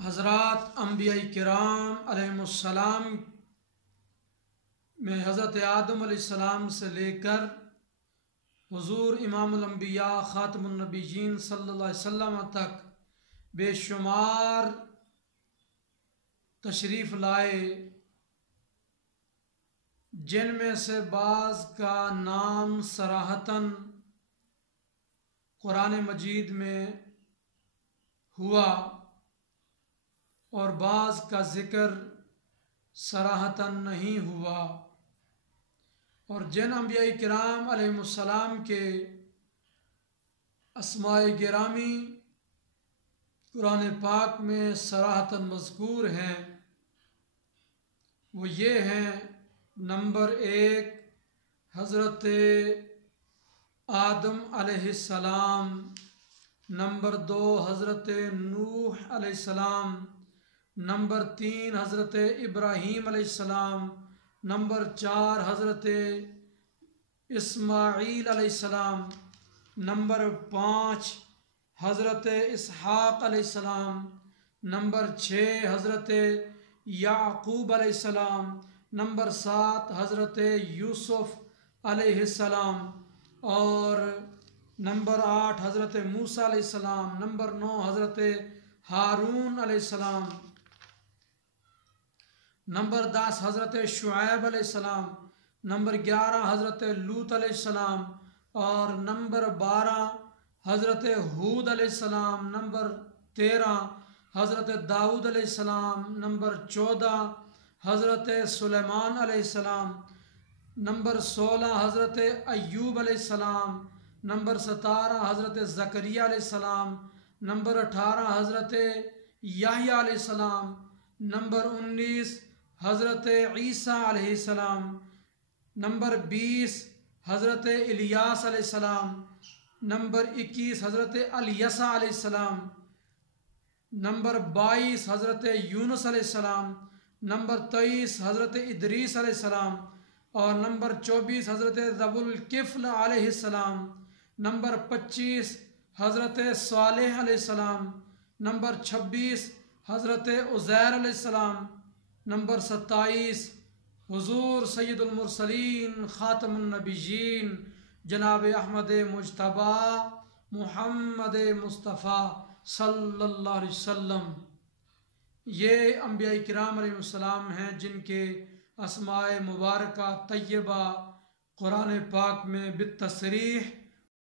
حضرات انبیاء کرام علیہم السلام میں حضرت آدم علیہ السلام سے لے کر حضور امام الانبیاء خاتم النبیین صلی اللہ علیہ وسلم تک بے شمار تشریف لائے، جن میں سے بعض کا نام صراحتاً قرآن مجید میں ہوا اور بعض کا ذکر صراحتاً نہیں ہوا، اور جن انبیاء کرام علیہم السلام کے اسماء گرامی قرآن پاک میں صراحتاً مذکور ہیں وہ یہ ہیں: نمبر 1 حضرت آدم علیہ السلام، نمبر 2 حضرت نوح علیہ السلام، نمبر 3 حضرت ابراہیم علیہ السلام، نمبر 4 حضرت اسماعیل علیہ السلام، نمبر 5 حضرت اسحاق علیہ السلام، نمبر 6 حضرت یعقوب علیہ السلام، نمبر 7 حضرت یوسف علیہ السلام، اور نمبر 8 حضرت موسیٰ علیہ السلام، نمبر 9 حضرت ہارون علیہ السلام، نمبر 10 حضرت شعیب علیہ السلام، نمبر 11 حضرت لوط علیہ السلام، اور نمبر 12 حضرت ہود علیہ السلام، نمبر 13 حضرت داؤد علیہ السلام، نمبر 14 حضرت سلیمان علیہ السلام، نمبر 16 حضرت ایوب علیہ السلام، نمبر 17 حضرت زکریا علیہ السلام، نمبر 18 حضرت یحییٰ علیہ السلام، نمبر 19 حضرت عیسیٰ علیہ السلام، نمبر 20 حضرت الیاس علیہ السلام، نمبر 21 حضرت الیسع علیہ السلام، نمبر 22 حضرت یونس علیہ السلام، نمبر 23 حضرت ادریس علیہ السلام، اور نمبر 24 حضرت ذو الکفل علیہ السلام، نمبر 25 حضرت صالح علیہ السلام، نمبر 26 حضرت عزیر علیہ السلام، نمبر 27 حضور سید المرسلین خاتم النبیین جناب احمد مجتبیٰ محمد مصطفیٰ صلی اللہ علیہ وسلم۔ یہ انبیاء کرام علیہ السلام ہیں جن کے اسماء مبارکہ طیبہ قرآن پاک میں بالتصریح